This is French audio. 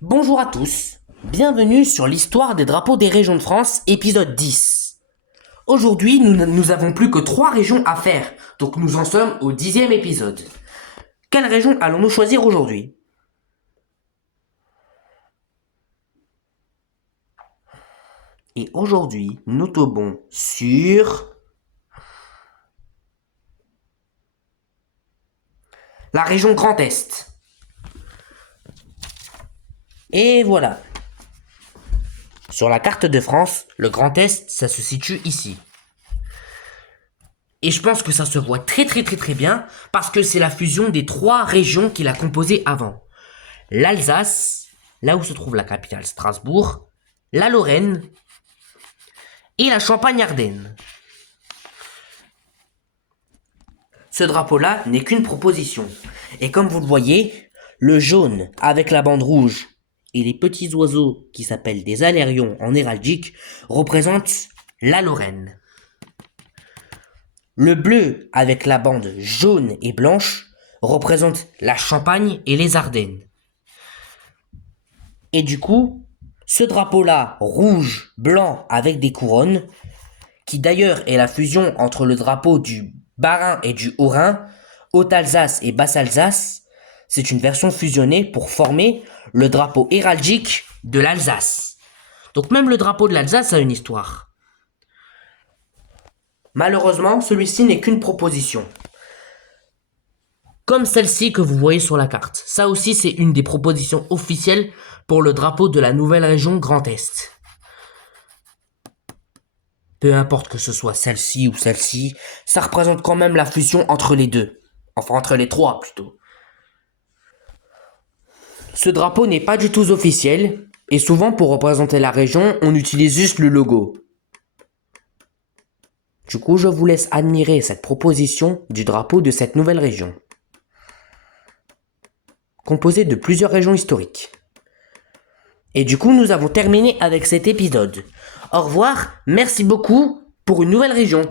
Bonjour à tous, bienvenue sur l'histoire des drapeaux des régions de France, épisode 10. Aujourd'hui, nous avons plus que 3 régions à faire, donc nous en sommes au 10e épisode. Quelle région allons-nous choisir aujourd'hui? Et aujourd'hui, nous tombons sur la région Grand Est. Et voilà. Sur la carte de France, le Grand Est, ça se situe ici. Et je pense que ça se voit très bien parce que c'est la fusion des 3 régions qu'il a composées avant. L'Alsace, là où se trouve la capitale Strasbourg, la Lorraine et la Champagne-Ardenne. Ce drapeau-là n'est qu'une proposition. Et comme vous le voyez, le jaune avec la bande rouge et les petits oiseaux qui s'appellent des alérions en héraldique représentent la Lorraine. Le bleu avec la bande jaune et blanche représente la Champagne et les Ardennes. Et du coup, ce drapeau-là, rouge, blanc avec des couronnes, qui d'ailleurs est la fusion entre le drapeau du Bas-Rhin et du Haut-Rhin, Haute-Alsace et Basse-Alsace, c'est une version fusionnée pour former le drapeau héraldique de l'Alsace. Donc même le drapeau de l'Alsace a une histoire. Malheureusement, celui-ci n'est qu'une proposition. Comme celle-ci que vous voyez sur la carte. Ça aussi, c'est une des propositions officielles pour le drapeau de la nouvelle région Grand Est. Peu importe que ce soit celle-ci ou celle-ci, ça représente quand même la fusion entre les deux. Enfin, entre les 3 plutôt. Ce drapeau n'est pas du tout officiel, et souvent pour représenter la région, on utilise juste le logo. Du coup, je vous laisse admirer cette proposition du drapeau de cette nouvelle région, composée de plusieurs régions historiques. Et du coup, nous avons terminé avec cet épisode. Au revoir, merci beaucoup pour une nouvelle région.